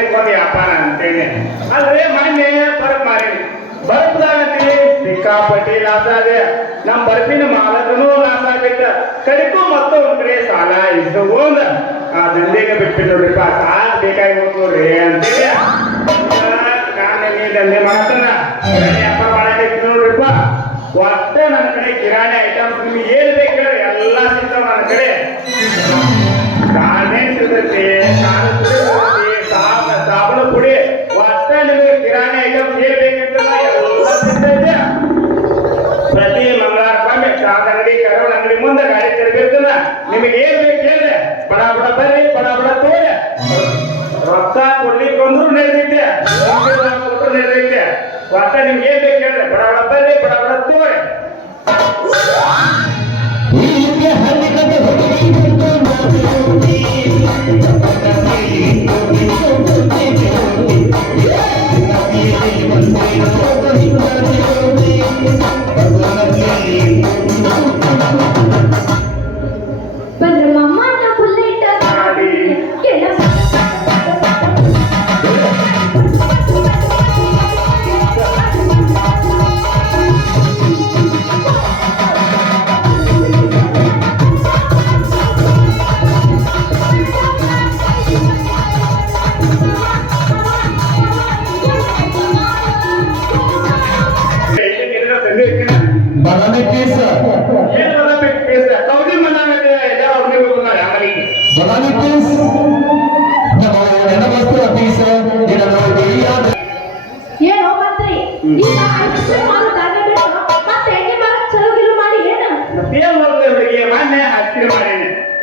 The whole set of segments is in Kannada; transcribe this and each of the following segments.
ಇದಕ್ಕೆ ಒಂದು ವ್ಯಾಪಾರ ಅಂತೇಳಿ ಅಲ್ರಿ ಮೊನ್ನೆ ಬರಪ್ ಮಾರಿ ಬರಪ್ದಾಗಂತೀವಿ ಸಿಕ್ಕಾಪಟ್ಟಿ ಲಾಸ ಅದೇ ನಮ್ಮ ಬರ್ಪಿನ ಮಾಲಕನೂ ಲಾಸ ಆಗ್ಬಿಟ್ಟ ಕಡಿಗೂ ಮತ್ತೊಂದ್ ಕಡೆ ಸಾಲ ಇಸ್ಕೊಂಡ್ ಆ ದಂಧೆಗೆ ಬಿಟ್ಬಿಟ್ಟು ನೋಡ್ರಿಪ್ಪ ಸಾಲ ಬೇಕಾಗಿ ಹೋಗ್ರಿ ಅಂತೇಳಿ ನಾನು ದಂಧೆ ಮಾಡತ್ತನ ವ್ಯಾಪಾರ ಮಾಡಕ್ಕೆ ನೋಡ್ರಿಪ್ಪ ಒಟ್ಟ ನನ್ನ ಕಡೆ ಕಿರಾಣಿ ಐಟಮ್ಸ್ ನಿಮ್ಗೆ ಏನ್ ಬೇಕು ಹೇಳಿ ಎಲ್ಲಾ ಸಿಗ್ತಾವ ನನ್ನ ಕಡೆ ಕಾಣೆ ಸಿಗ್ತೈತಿ ಸಾಬೂನು ಪುಡಿ ಒಟ್ಟ ನಿಮಗೆ ಕಿರಾಣಿ ಐಟಮ್ಸ್ ಏನ್ ಬೇಕಂತಲ್ಲ ಎಲ್ಲ ಸಿಗ್ತೈತೆ ಪ್ರತಿ ಮಂಗಳವಾರಕ್ಕೊಮ್ಮೆ ಚಾದ ಅಂಗಡಿ ಕರವಳ ಅಂಗಡಿ ಮುಂದೆ ಗಾಡಿ ತೆರಬಿರ್ತದ ನಿಮಗೆ ಏನ್ ಬೇಕು ಹೇಳಿ ಬಡ ಬಡ ಬರ್ರಿ ಬಡ ಬಡ ತೋರಿ ರೊಕ್ಕ ಕೊಡ್ಲಿಕ್ಕೆ ಅಂದ್ರೂ ನಡೆದೈತೆ ಕೊಟ್ಟರು ನಡೆದೈತೆ ಒಟ್ಟ ನಿಮ್ಗೆ ಏನ್ ಬೇಕು ಹೇಳ್ರಿ ಬಡ ಬಡ ಬರ್ರಿ ಬಡ ಬಡ ತೋರಿ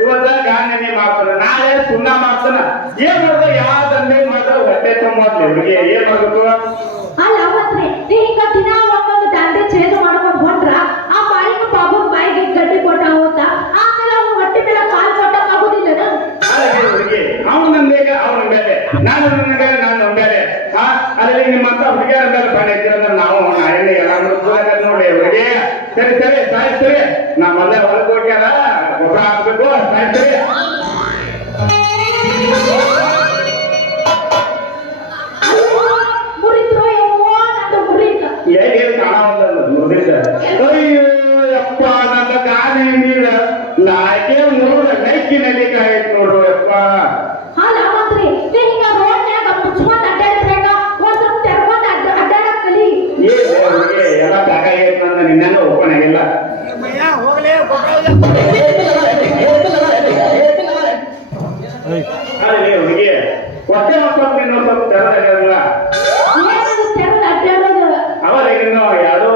ಇವತ್ತ ಗಾಂಧಿ ಮಾಡ್ತಾರ ನಾಳೆ ಸುಣ್ಣ ಮಾಡ್ತಾನ ಏನ್ ಮಾಡ್ದ ಯಾವ ದಂಧೆ ಮಾತ್ರ ಹೊಟ್ಟೆ ತುಂಬಾದ್ಲಿ ಹುಡುಗಿ ಏನ್ ಮಾಡ್ಬೇಕು ಅಲ್ಲ ಮತ್ತೆ ಈಗ ದಿನ ಒಂದೊಂದು ದಂಧೆ ಛೇದ ಮಾಡ್ಕೊಂಡು ಹೊಂಟ್ರ ಆ ಬಾಯಿನ ಪಾಪನ್ ಬಾಯಿಗೆ ಗಡ್ಡಿ ಕೊಟ್ಟ ಹೋತ ಆಮೇಲೆ ಅವ್ನು ಹೊಟ್ಟೆ ಮೇಲೆ ಕಾಲ್ ಕೊಟ್ಟಕ್ ಆಗುದಿಲ್ಲ ಹುಡುಗಿ ಅವ್ನು ನಂಬೇಕ ಅವ್ನ ಮೇಲೆ ನಾನು ನನಗೆ ನಾನು ನಂಬೇಲೆ ಅದ್ರಲ್ಲಿ ನಿಮ್ಮಂತ ಹುಡುಗಿಯರ ಮೇಲೆ ಬಣ್ಣ ಇದ್ದಿರೋದ್ರ ನಾವು ನಾಳೆ ಎಲ್ಲ ನೋಡಿ ಹುಡುಗಿ ಸರಿ ಸರಿ ಸಾಯ್ತೀರಿ ನಾ ಮೊದಲೇ ಹೊರಗೆ ಹೋಗ್ಯಾರ ಗೊಬ್ಬರ ಹಾಕ್ಬೇಕು ಸಾಯ್ತೀರಿ ಏನ್ ಕಾಣವಲ್ಲ ಮುರಿದ ಅಯ್ಯೋ ಯಪ್ಪ ನನ್ನ ಗಾನೆ ನೀರ ನಾಕೆ ನೋಡ ಲೈಕಿನಲ್ಲಿ ಕಾಯ್ತು ನೋಡು ಯಪ್ಪ ಅಲ್ಲ ಮಾತ್ರಿ ಈಗ ರೋಡ್ನ್ಯಾಗ ಮುಚ್ಕೊಂಡ್ ಅಡ್ಡಾಡ್ಬೇಕ ಒಂದ್ ಸ್ವಲ್ಪ ತೆರ್ಕೊಂಡ್ ಅಡ್ಡಾಡಕ್ ಕಲಿ ಎಲ್ಲ ಬೇಕಾಗಿತ್ತು ಅಂತ ನಿನ್ನೆಲ್ಲ ಓಪನ್ ಆಗಿಲ್ಲ ಹುಡುಗಿ ಹೊಟ್ಟೆ ಮಕ್ಕಳು ಇನ್ನೊಂದು ಸ್ವಲ್ಪ ತೆರದಾಗಿರಲ್ಲ ಅವಾಗ ಯಾರು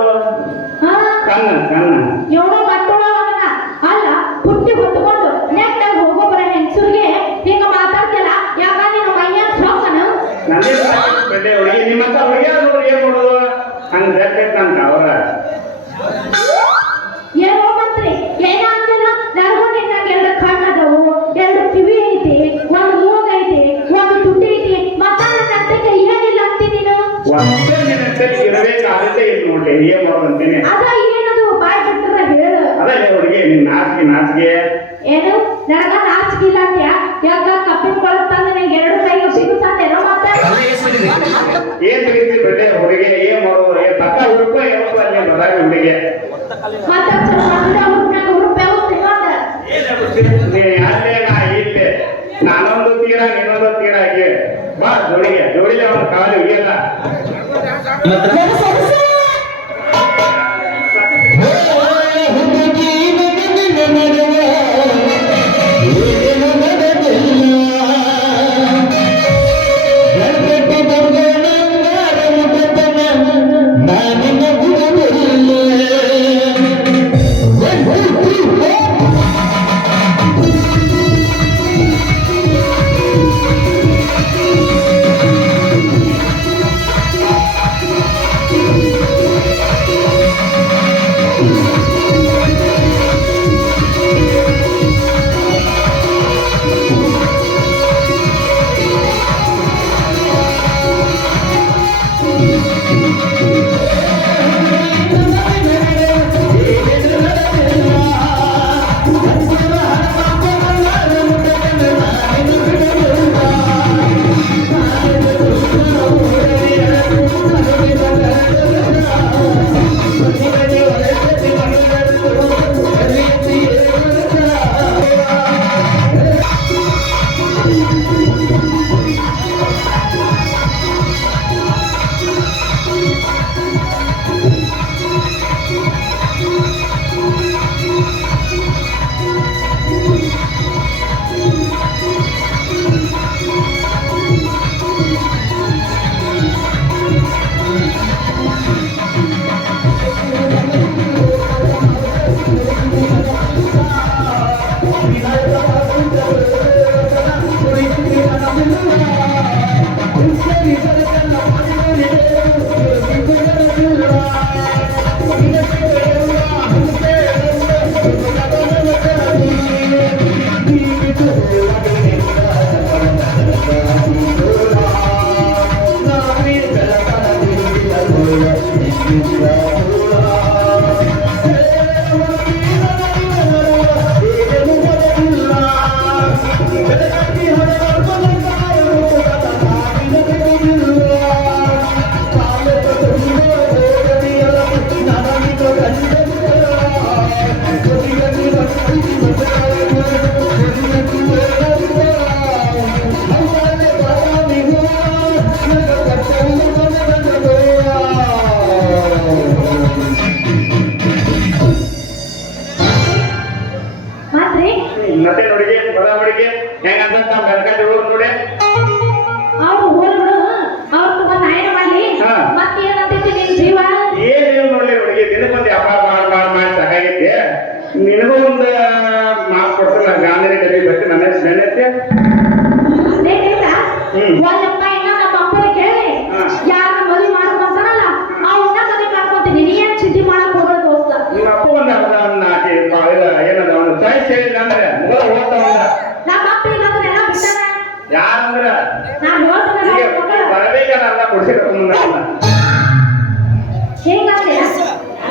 ಕಣ್ಣ ಕಣ್ಣ ಎವಡೋ ಮಟ್ಟೊಳಗನ ಅಲ್ಲ ಪುಟ್ಟಿ ಹೊತ್ಕೊಂಡು ನೆಟ್ಟಾಗ ಹೋಗೋ ಬರ ಹೆಂಗಸರಿಗೆ ಹಿಂಗ ಮಾತಾಡ್ತಿಲ್ಲ ಯಾಕ ನೀನು ಮೈಯ ಸೋಕನ ನನಗೆ ಹುಡುಗಿ ನಿಮ್ಮಂತ ಹುಡುಗಿಯಾರ ನೋಡಿ ಏನ್ ಮಾಡೋದು ಹಂಗ ಜಗ್ಗೈತ್ ನನ್ಕ ಅವರ ಏನೋ ಮಂತ್ರಿ ಏನ ಅಂತಿಲ್ಲ ನನಗೂ ನಿನ್ನಾಗ ಎರಡು ಕಣ್ಣದವು ಎರಡು ಕಿವಿ ಐತಿ ಒಂದು ಮೂಗ್ ಐತಿ ಒಂದು ತುಟಿ ಐತಿ ಮತ್ತ ನನ್ನ ಅಂತೆಗೆ ಏನಿಲ್ಲ ಅಂತೀನಿ ನೀನು ಒಂದೇ ನಿನ್ನಂತೆ ಇರಬೇಕಾಗುತ್ತೆ ಇದು ನೋಡಿ ಏನ್ ಮಾಡೋದು ಅಂತೀನಿ ಅದ ಏನದು ಬಾಯ್ ಬಿಟ್ಟರ ಹೇಳು ಅದೇ ಹುಡುಗಿ ನಿನ್ ನಾಚಿಕೆ ಏನು ನನಗ ನಾಚಿಕಿಲ್ಲ ಅಂತ್ಯ ಯಾಕ ಕಪ್ಪಿನ ಕೊಳಕ್ ತಂದು ನಿಂಗೆ ಎರಡು ಕೈಗೆ ಸಿಗುತ್ತಾನೇನೋ ಮಾತ ಏನ್ ತೆಗಿತಿ ಬಿಟ್ಟೆ ಹುಡುಗಿ ಏನ್ ಮಾಡೋದು ಏನ್ ತಕ್ಕ ಹುಡುಕ ಏನಪ್ಪ ಅಲ್ಲಿ ಬದಾಗ ಹುಡುಗಿ ಮಾತಾಡ್ಸೋ ಮಾಡಿದ ಹುಡುಗನಾಗ ಹುಡುಪೆ ಹೋಗ್ತಿಲ್ಲ ಅಲ್ಲೇ ನಾ ಇಲ್ಲೇ ನಾನೊಂದು ತೀರ ಇನ್ನೊಂದು ತೀರ ಆಗಿ ಬಾ ಜೋಡಿಗೆ ಅವನ ಕಾಲು ಇಯಲ್ಲ ಮಾತ್ರಿ ಮತ್ತೆ ನೋಡಿಗೆ ಬದಾವಳಿಗೆ ಹೆಂಗಂತ ನಮ್ಮ ಬೆಳಕಾಯಿ ನೋಡಿ ಅವ್ರು ಹೋಲ್ ಬಿಡು ಅವ್ರ ತುಂಬ ನಾಯನ ಮಾಡ್ಲಿ ಹಾ. ಮತ್ತೇನಂತೈತಿ ನಿನ್ ಜೀವ ಏನೇನು ನೋಡ್ಲಿ ಹುಡುಗಿ ದಿನಕ್ಕೊಂದು ವ್ಯಾಪಾರ ಮಾಡಿ ಸಾಕಾಗೈತಿ ನಿನಗೂ ಒಂದು ಮಾತು ಕೊಡ್ತೀನಿ ಗಾಂಧಿನಿ ಡಬ್ಬಿ ಬರ್ತೀನಿ ನನ್ನ ನೆನೈತೆ ಬೇಕಾಯ್ತಾ ಹ್ಮ್. ಒಂದಪ್ಪ ಇನ್ನ ನಮ್ಮ ಅಪ್ಪನ ಕೇಳಿ ಹಾ. ಯಾರ ಮದುವೆ ಮಾಡ್ಕೊಂತಾನಲ್ಲ ಅವನ್ನ ಮದುವೆ ಮಾಡ್ಕೊಂತೀನಿ ನೀ ಏನ್ ಚಿಂತೆ ಮಾಡಕ್ ಹೋಗೋದು ದೋಸ್ತ ನಿಮ್ಮ ಅಪ್ಪ ಒಂದು ಏನದ ಅವನು ಚಾಯ್ಸ್ ಹೇಳಿಲ್ಲ ಅಂದ್ರೆ ಮೂಲ ಓದ್ತಾವ ನಮ್ಮ ಅಪ್ಪ ಈಗ ಅದನ್ನ ಎಲ್ಲ ಬಿಟ್ಟಾನ ಯಾರಂದ್ರ ನಾನು ಹೇಳ್ತೀನಿ ಈಗ ಬರಬೇಕಲ್ಲ ಅಲ್ಲ ಕೊಡ್ಸಿರಪ್ಪ ಮುಂದೆ ಹೇಗಂದ್ರೆ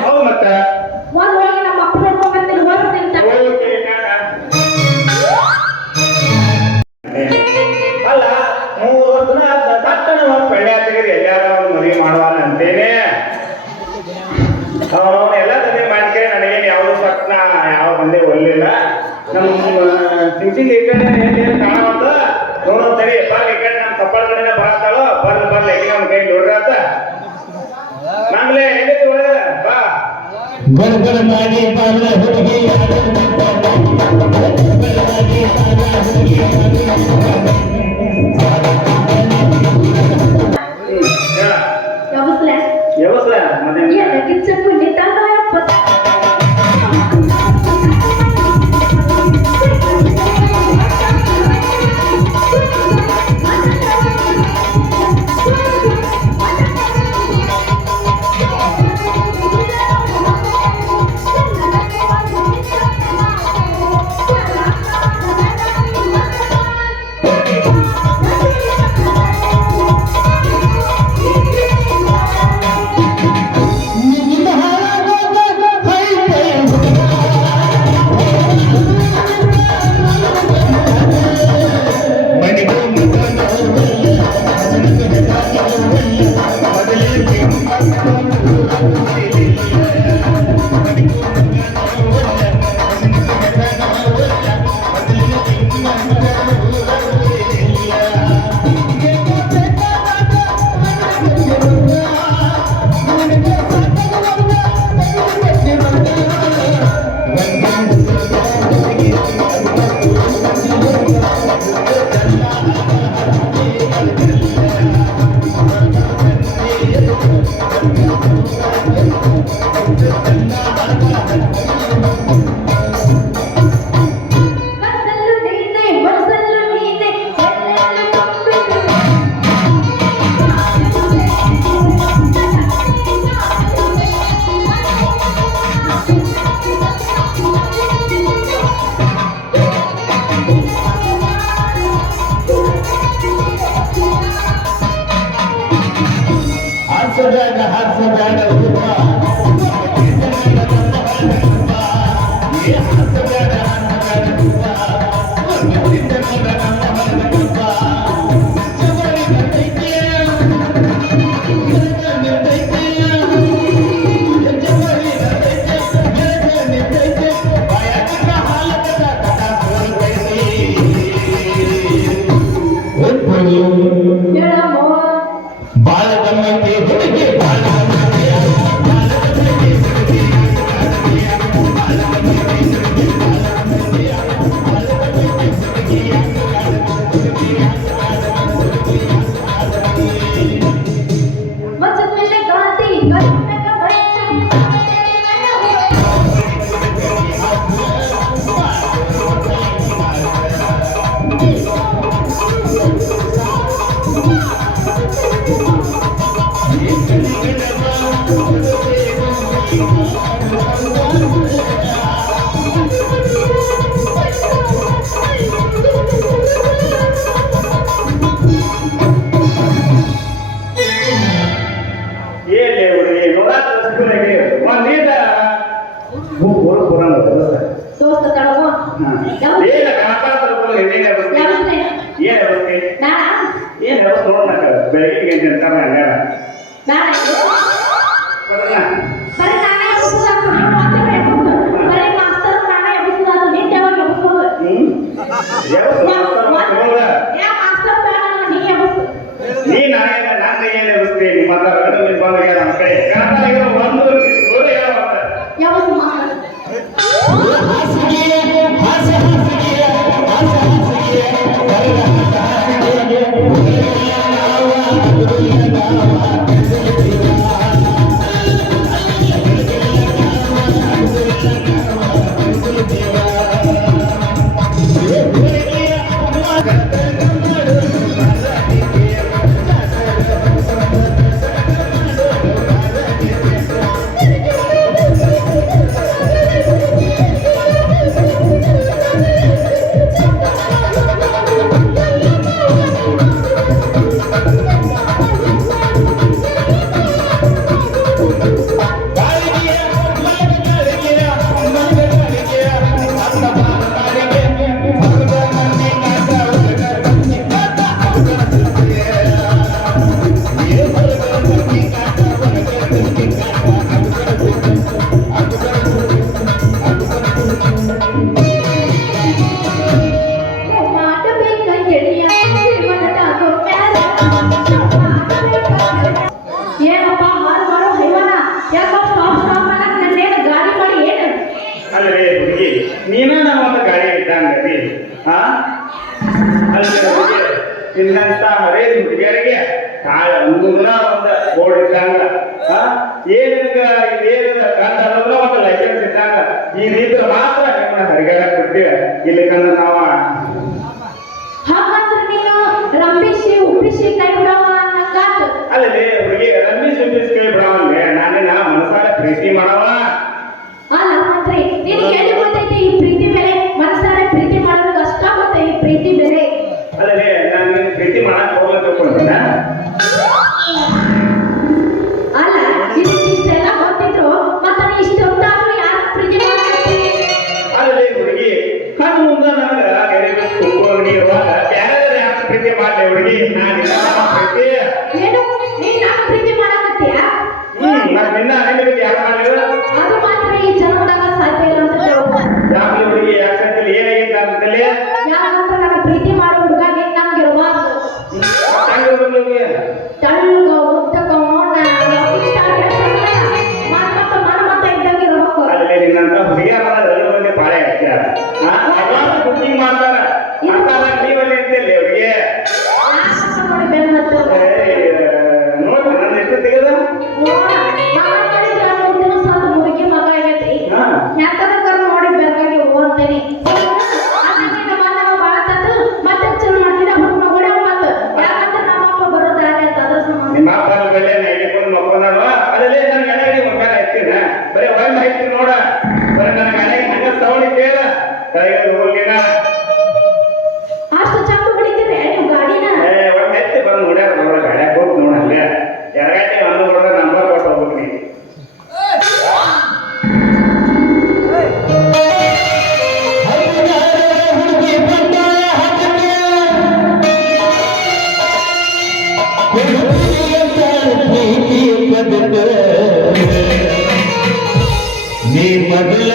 ಹೌದು ಮತ್ತ ಒಂದ್ ಹೋಗಿ ನಮ್ಮ ಅಪ್ಪ ನೋಡ್ಕೊಂಡ್ ಬರ್ತೀನಿ ಹೋಗ್ತೀನಿ ಅಂತ ಹೋಗಿ ಅಲ್ಲ 3 ವರ್ಷನ ತಟ್ಟನ ಪಳ್ಳ್ಯ ತೆಗೆದು ಎಲ್ಲಾರ ಒಂದು ಮದುವೆ ಮಾಡುವಾನ ಅಂತೇನೆ ಅವನು ಎಲ್ಲ ತಂದೆ ಮಾಡ್ಕೆ ನನಗೇನು ಯಾವುದು ಸಟ್ನ ಯಾವ ಬಂದೆ ಒಳ್ಳಿಲ್ಲ ನಮ್ಮ ಸಿಂಚಿಂಗ್ ಈ ಕಡೆ ಏನು ಕಾಣವಂತ ನೋಡೋದು ಸರಿ ಬರ್ಲಿ ಈ ಕಡೆ ನಮ್ಮ ಕಪ್ಪಳ ಕಡೆನ ಬರತ್ತಾಳೋ ಬರ್ಲಿ ಈಗ ನಮ್ಮ ಕೈ ನೋಡ್ರಾತ ನಮ್ಲೆ ಎಲ್ಲಿದ್ದು ಒಳಗ ಬಾ ಗಡಗಡ ಮಾಡಿ ಬಾಳ ಹುಡುಗಿ ಹೇಳ ಯಾವಸ್ಲೆ ವ್ಯವಸ್ಥೆ ಮತ್ತೆ ಎಲ್ಲ ಕಿಚ್ಚಕ್ಕೂ ನಿಂತಾಯಪ್ಪ ಬಸ್ಸಲ್ಲೂ ನೀನೆ ಬಸ್ಸಲ್ಲೂ ನೀನೆ ಎಲ್ಲೆಲ್ಲೂ ಹರ್ಸಬೇಡ ಹೇಳಮ್ಮ ಬಾಳ ಗಮ್ಮತಿ ಹುಡುಗಿ ಬಾಳ ಮಚ್ಚದ ಮೇಲೆ ಗಾಂಧಿ ಕರ್ನಾಟಕ ಬಯಸ ಕೈ ಬೇಡ ಏನ್ ಯಾವತ್ತು ನೋಡೋಣ ಬೆಳಗ್ಗೆ ಅಂತಾರ ಹಂಗಾರ ಬೇಡ ಬರೋಣ ಬರೀ ನಾನೇ ಎಬ್ಬಿಸೋದು ನೀವು ಮಾತ್ರ ಎಬ್ಬಿಸೋದು ಬರೀ ಮಾಸ್ತರ್ ನಾನೇ ಎಬ್ಬಿಸೋದು ನೀನ್ ಯಾವಾಗ ಎಬ್ಬಿಸೋದು ಯಾವತ್ತು ಯಾ ಮಾಸ್ತರ್ ಬೇಡ ನೀ ಎಬ್ಬಿಸು ನೀ ನಾಯಕ ನಾನು ಏನ್ ಎಬ್ಬಿಸ್ತೀನಿ ನಿಮ್ಮ ಹತ್ರ ಗಂಡು ಬಂದಾಗ ನಮ್ಮ ಕೈ ಕಾಟಾಗಿರೋ ಒಂದು ದೂರ ಹೇಳೋ ಎಬ್ಬಿಸು ಮಾಸ್ತರ್ ಹಾಸಿಗೆ ಹಾಸ ಹಾಸಿಗೆ ಹಾಸ ಹಾಸಿಗೆ ಏನಪ್ಪ ಹಾರು ಮಾರೋ ಹೈವಾನ ಯಾಕೋ ಸ್ಟಾಪ್ ಸ್ಟಾಪ್ ಮಾಡಕ್ ನನ್ನೇನು ಗಾಡಿ ಮಾಡಿ ಏನು ಅಲ್ಲೇ ಹುಡುಗಿ ನೀನ ನಮ್ಮ ಒಂದು ಗಾಡಿ ಇದ್ದಂಗದಿ ಹಾ ಅಲ್ಲೇ ಹುಡುಗಿ ನಿನ್ನಂತ ಹರೇದು ಹುಡುಗಿಯರಿಗೆ ತಾಳ ಅಂಗುನ ಒಂದು ಬೋರ್ಡ್ ಇದ್ದಂಗ ಹಾ ಏನಂಗ ಇದೇನು ಗಂಡ ಅನ್ನೋದ್ರ ಒಂದು ಲೈಸೆನ್ಸ್ ಇದ್ದಂಗ ಈ ರೀತಿ ಮಾತ್ರ ನಿಮ್ಮನ್ನ ಹರಿಗಾಡ ಕೊಡ್ತೀವಿ ಇಲ್ಲಿ ಕಂದ ನಾವ ಹಾಗಂದ್ರೆ ನೀನು ರಂಬಿಸಿ ಉಪ್ಪಿಸಿ ಕೈ ಬಿಡವ ಅನ್ನಂಗಾತು ಅಲ್ಲೇ ಹುಡುಗಿ ರಮ್ಮಿ ಸುಂಬಿಸ್ ಕೇಳಿ ಬಿಡವಲ್ಲೇ ನಾನಿನ ಮನಸಾರ ಪ್ರೀತಿ ಮಾಡವ ಅಲ್ಲ ಮಂತ್ರಿ ನೀನು ಹೇಳಿ ಗೊತ್ತೈತಿ ಈ ಪ್ರೀತಿ ಬೆಲೆ ಮನಸಾರೆ ಪ್ರೀತಿ ಮಾಡೋದು ಕಷ್ಟ ಗೊತ್ತೈ ಈ ಪ್ರೀತಿ ಬೆಲೆ ಅಲ್ಲೇ ನಾನು ನಿನ್ನ ಪ್ರೀತಿ ಮಾಡಕ್ ಹೋಗ್ಲಂತ ತಿಳ್ಕೊಂಡಿದ್ದ ಅಲ್ಲ ಇದಕ್ಕೆ ಇಷ್ಟೆಲ್ಲ ಗೊತ್ತಿದ್ರು ಮತ್ತೆ ನೀ ಇಷ್ಟೊತ್ತಾದ್ರೂ ಯಾರು ಪ್ರೀತಿ ಮಾಡ್ತಿ ಅಲ್ಲೇ ಹುಡುಗಿ ಕಣ್ಣು ಮುಂದೆ ನನಗ ಎರೆಗೆ ಕುತ್ಕೊಂಡು ಇರುವಾಗ ಬೇರೆ ಯಾಕೆ ಪ್ರೀತಿ ಮಾಡ್ಲಿ ಹುಡುಗಿ ನಾನು ಪ್ರೀತಿ ಏನು ನೀನ್ ನಾನು ಪ್ರೀತಿ ಮಾಡಕತ್ತೀಯ ನಾನು ನಿನ್ನ ನಿಮಗೆ ಯಾರು ಮಾಡಲಿಲ್ಲ ಅದು ಮಾತ್ರ ಈ ಜನ್ಮದಾಗ ಸಾಧ್ಯ ಇಲ್ಲ ಅಂತ ತಿಳ್ಕೊ. ಯಾಕೆ ಹುಡುಗಿ ಯಾಕಂತಲ್ಲಿ ಏನಾಗಿತ್ತು ಅಂತಲ್ಲಿ ಯಾಕಂದ್ರೆ ನನ್ನ ಪ್ರೀತಿ ಮಾಡೋ ಹುಡುಗ ನೀನ್ ನಮ್ಗೆ ಇರಬಾರ್ದು ತಳ್ಳುಗ ಉದ್ದಕ ನೋಡ ಇಷ್ಟ ಮಾತ ಮತ ಇದ್ದಂಗೆ ಇರಬೇಕು ಅಲ್ಲೇ ನಿನ್ನಂತ ಹುಡುಗಿಯರ ಬಂದೆ ಪಾಳೆ ಹಾಕ್ಯಾರ ಬುಕ್ಕಿಂಗ್ ಮಾಡ್ತಾರ ನೀವಲ್ಲಿ ಅಂತಲ್ಲಿ ಅವ್ರಿಗೆ ನೋಡಿ ಬೆನ್ನ ನೋಡ್ರಿ ನನ್ನ ಎಷ್ಟು ತೆಗೆದ ಮುದುಕಿ ಮಗ ಆಗೈತಿ ಯಾಕಂದ್ರೆ ನೋಡಿ ಬೆಳಗಾಗಿ ಹೋಗ್ತೇನೆ ಬಾಳ ತತ್ತು ಮತ್ತೆ ಚಲೋ ಮಾಡ್ತಿದ್ದ ಹುಡುಗ ಹೊಡೆ ಮತ್ತ ಯಾಕಂದ್ರೆ ನಮ್ಮಪ್ಪ ಬರೋದಾರೆ ಅಂತ ಅದ್ರ ಸಂಬಂಧ ನಿಮ್ಮ ಅಪ್ಪ ಬೆಲೆ ನೈಕೊಂಡು ಮಕ್ಕೊಂಡವ ಅಲ್ಲೇ ನನ್ನ ಗಣಗಿ ಮಕ್ಕಳ ಹಾಕ್ತೀನ ಬರೀ ಒಂದ್ ಹಾಕ್ತೀನಿ ನೋಡ ಬರೀ ನನ್ನ ಗಣಗಿ ಹಂಗ ಸವಳಿ ಕೇಳ ಕೈಗೆ ಹೋಗಿನ ಅಷ್ಟು ಚಂದ ಹೊಡಿತೀರಿ ನೀವು ಗಾಡಿನ ಒಂದ್ ಹೆತ್ತಿ ಬಂದು ನೋಡ್ಯಾರ ನೋಡ ಗಾಡ್ಯಾಗ ಹೋಗಿ ನೋಡ ಅಲ್ಲೇ ಎರಗಾಟಿ ಒಂದು ನೋಡ್ರೆ ನಂಬರ್ ಕೊಟ್ಟು ಹೋಗ್ತೀನಿ ನೀ ಮೊದಲ